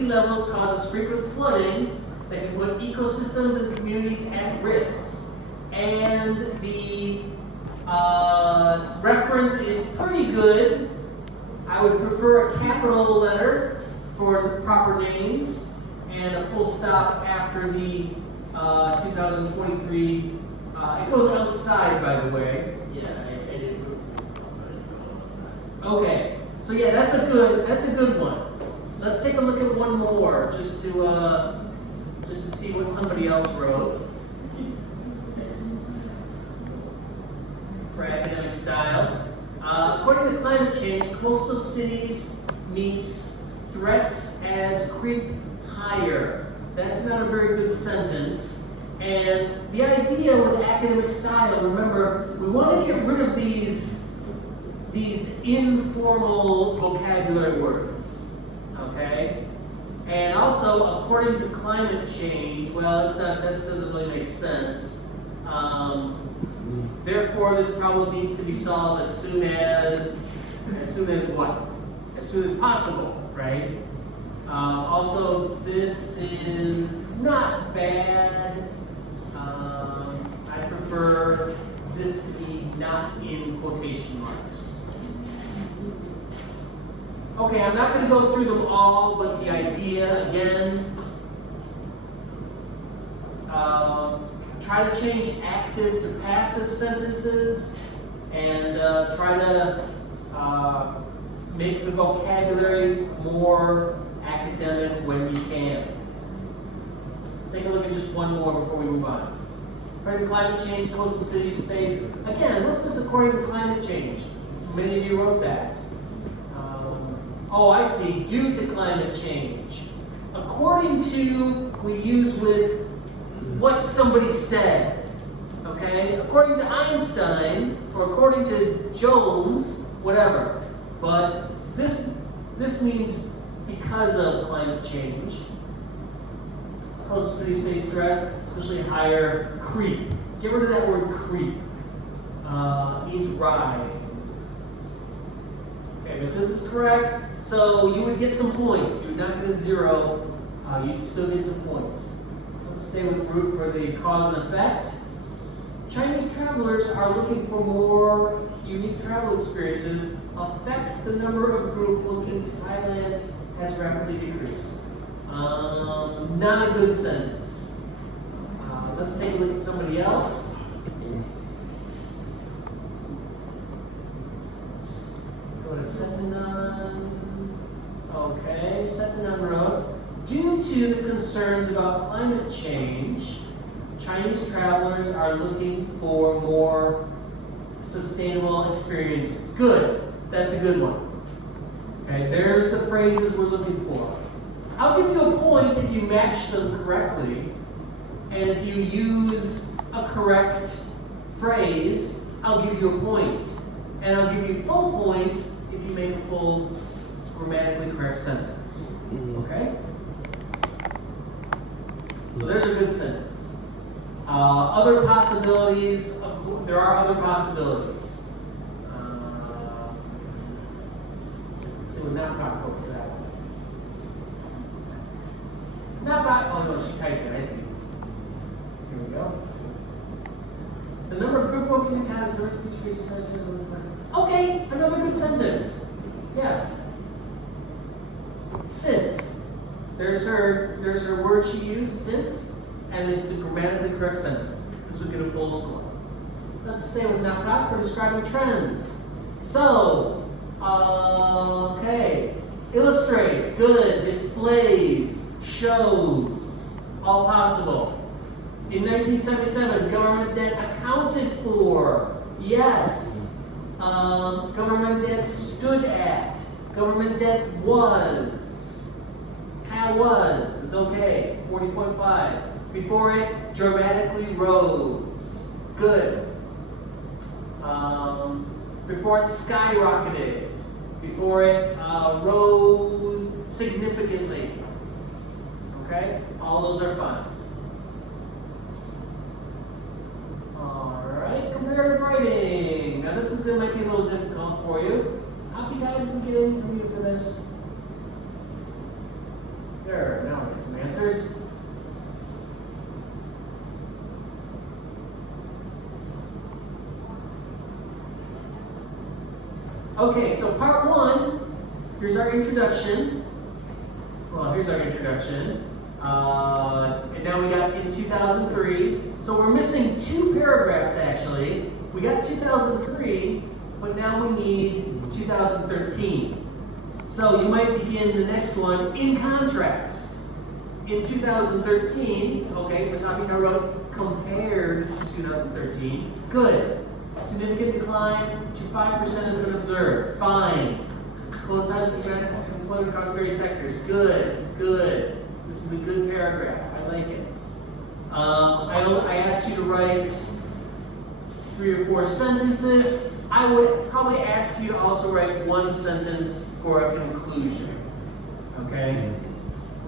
sea levels causes frequent flooding that can put ecosystems and communities at risk. And the reference is pretty good. I would prefer a capital letter for the proper names and a full stop after the 2023. It goes outside, by the way. Yeah, I did. Okay, so yeah, that's a good one. Let's take a look at one more, just to see what somebody else wrote for academic style. According to climate change, coastal cities meets threats as creep higher. That's not a very good sentence. And the idea with academic style, remember, we want to get rid of these informal vocabulary words, okay? And also, according to climate change, well, that doesn't really make sense. Therefore, this problem needs to be solved as soon as what? As soon as possible, right? Also, this is not bad. I prefer this to be not in quotation marks. Okay, I'm not going to go through them all, but the idea, again, try to change active to passive sentences, and try to make the vocabulary more academic when you can. Take a look at just one more before we move on. According to climate change, coastal cities face, again, what's this according to climate change? Many of you wrote that. Oh, I see, due to climate change. According to, we use with what somebody said, okay? According to Einstein, or according to Jones, whatever. But this means because of climate change. Coastal cities face threats, especially higher creep. Get rid of that word creep. It means rise. Okay, but this is correct. So you would get some points. You would not get a 0. You'd still get some points. Let's stay with root for the cause and effect. Chinese travelers are looking for more unique travel experiences. Affect the number of group looking to Thailand has rapidly decreased. Not a good sentence. Let's take a look at somebody else. Let's go to Setanan. Okay, Setanan wrote, due to the concerns about climate change, Chinese travelers are looking for more sustainable experiences. Good. That's a good one. Okay, there's the phrases we're looking for. I'll give you a point if you match them correctly, and if you use a correct phrase, I'll give you a point. And I'll give you full points if you make a full grammatically correct sentence. Okay? So there's a good sentence. Other possibilities, there are other possibilities. Let's see what not proper for that one. Not proper, oh no, she typed it, I see. Here we go. The number of group books in town is decreasing. Okay, another good sentence. Yes. Since. There's her word she used, since, and it's a grammatically correct sentence. This would get a full score. Let's stay with not proper for describing trends. So, okay. Illustrates, good, displays, shows, all possible. In 1977, government debt accounted for, yes. Government debt stood at, government debt was, kind of was, it's okay, 40.5. Before it, dramatically rose, good. Before it skyrocketed, before it rose significantly. Okay? All those are fine. Alright, comparative writing. Now this might be a little difficult for you. How can I get anything from you for this? There, now we get some answers. Okay, so part one, here's our introduction. Well, here's our introduction. And now we got in 2003. So we're missing 2 paragraphs actually. We got 2003, but now we need 2013. So you might begin the next one in contrast. In 2013, okay, Masabita wrote compared to 2013. Good. Significant decline to 5% has been observed. Fine. Coincides with employment across various sectors. Good. Good. This is a good paragraph. I like it. I asked you to write 3 or 4 sentences. I would probably ask you to also write 1 sentence for a conclusion. Okay?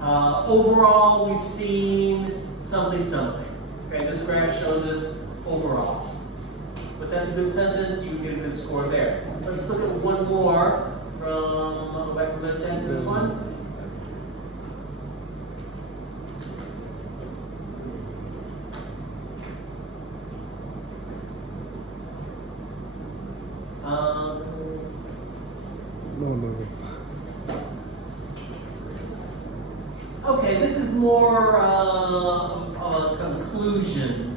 Overall, we've seen something. Okay, this graph shows us overall. But that's a good sentence, you get a good score there. Let's look at one more from, I'll go back to Med 10 for this one. Okay, this is more of a conclusion.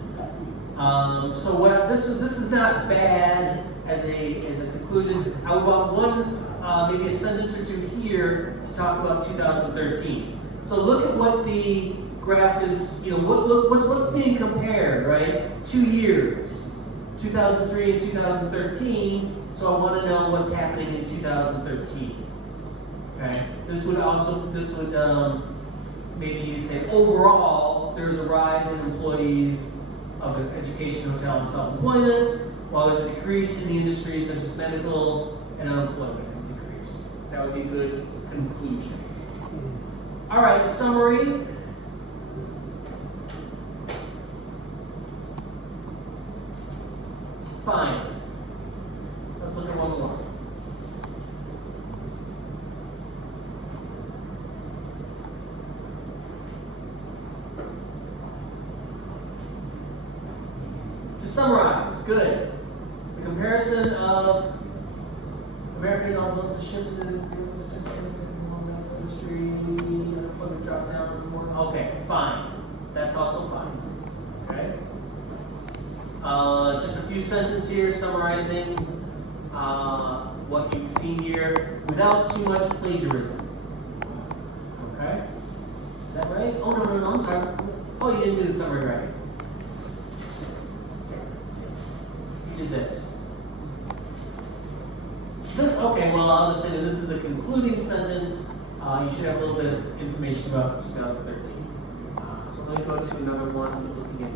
So what this is not bad as a conclusion. I would want one maybe a sentence or 2 here to talk about 2013. So look at what the graph is. You know what's being compared, right? 2 years, 2003 and 2013. So I want to know what's happening in 2013. Okay. This would maybe say overall there's a rise in employees of education, hotel, and self-employment, while there's a decrease in the industries such as medical and unemployment has decreased. That would be a good conclusion. All right, summary. Fine. Let's look at one more. To summarize, good. The comparison of American development shift in the industry, unemployment drop down from work. Okay, fine. That's also fine. Okay. Just a few sentences here summarizing what you've seen here without too much plagiarism. Okay? Is that right? Oh, no, I'm sorry. Oh, you didn't do the summary right. You did this. Okay, well, I'll just say that this is the concluding sentence. You should have a little bit of information about 2013. So let me go to another one. I'm looking at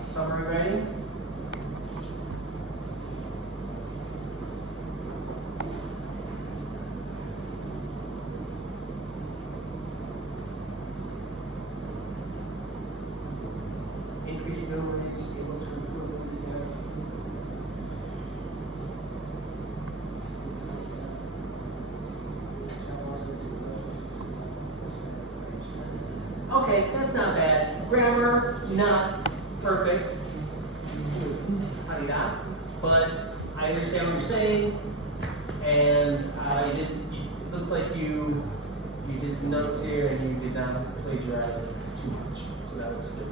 the summary writing. Increasing abilities to be able to improve these things. Okay, that's not bad. Grammar, not perfect. Honey, not. But I understand what you're saying, and it looks like you did some notes here, and you did not plagiarize too much. So that was good.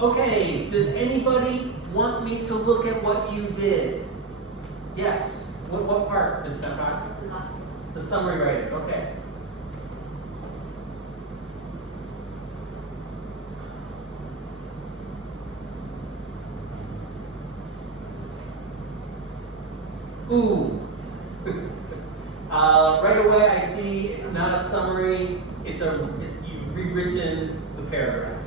Okay, does anybody want me to look at what you did? Yes. What part, Ms. Pepper? The summary writing. Okay. Ooh. Right away I see it's not a summary, you've rewritten the paragraph.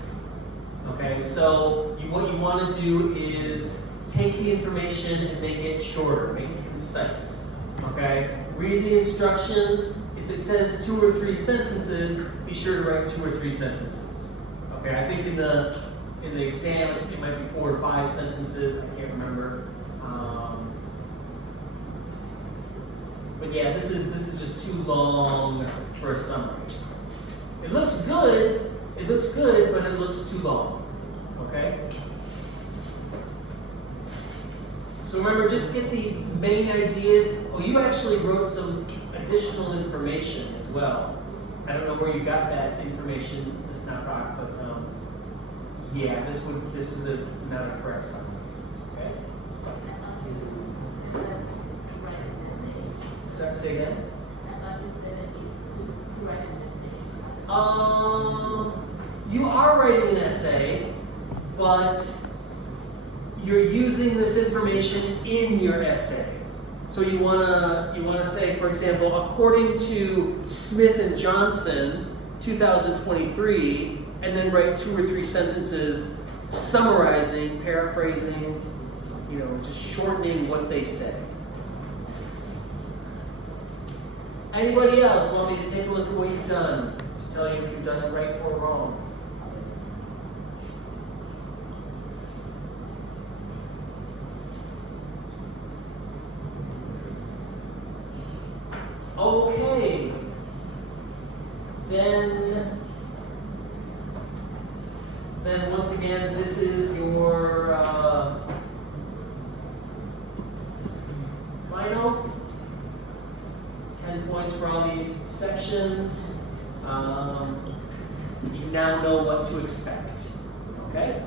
Okay, so what you want to do is take the information and make it shorter, make it concise. Okay, read the instructions. If it says 2 or 3 sentences, be sure to write 2 or 3 sentences. Okay, I think in the exam it might be 4 or 5 sentences. I can't remember. But yeah, this is just too long for a summary. It looks good, but it looks too long. Okay? So remember, just get the main ideas. Oh, you actually wrote some additional information as well. I don't know where you got that information, it's not rock, but yeah, this is not a correct summary. Okay? Say again? I thought you said to write an essay. You are writing an essay, but you're using this information in your essay. So you wanna say, for example, according to Smith and Johnson, 2023, and then write 2 or 3 sentences summarizing, paraphrasing, just shortening what they say. Anybody else want me to take a look at what you've done to tell you if you've done it right or wrong? Okay. Then once again, this is your final 10 points for all these sections. You now know what to expect. Okay?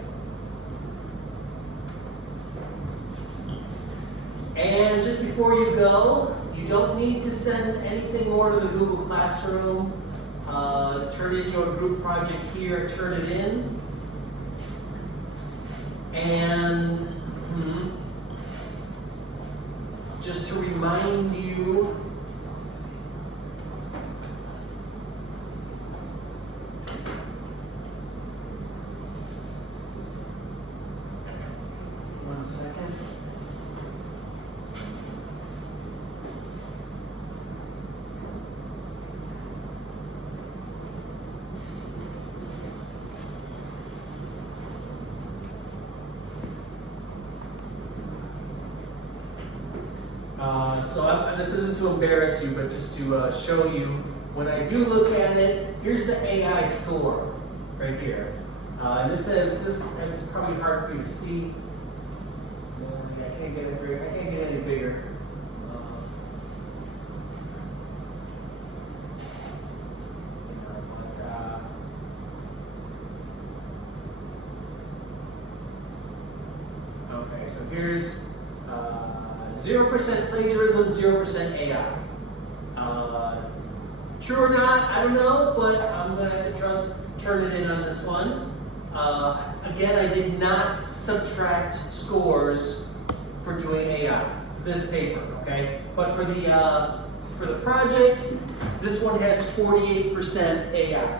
And just before you go, you don't need to send anything more to the Google Classroom. Turn in your group project here, turn it in. And just to remind you, one second. This isn't to embarrass you, but just to show you, when I do look at it, here's the AI score right here. And this says, it's probably hard for you to see. I can't get it any bigger. Okay, so here's 0% plagiarism, 0% AI. True or not, I don't know, but I'm going to have to turn it in on this one. Again, I did not subtract scores for doing AI, this paper, okay? But for the project, this one has 48% AI.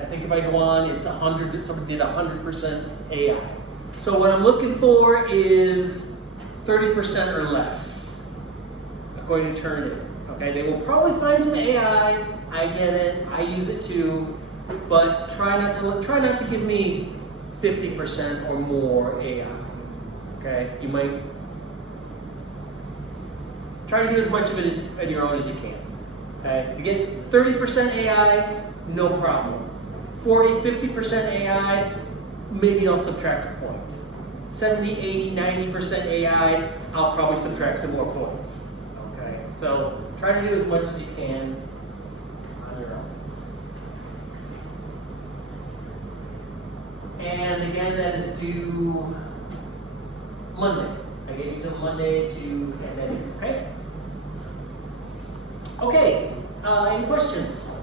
I think if I go on, it's 100, somebody did 100% AI. So what I'm looking for is 30% or less, according to Turnitin. Okay, they will probably find some AI. I get it. I use it too, but try not to give me 50% or more AI. Okay, you might try to do as much of it on your own as you can. Okay, if you get 30% AI, no problem. 40, 50% AI, maybe I'll subtract a point. 70, 80, 90% AI, I'll probably subtract some more points. Okay, so try to do as much as you can on your own. And again, that is due Monday. I gave you till Monday to get that in, okay? Okay, any questions?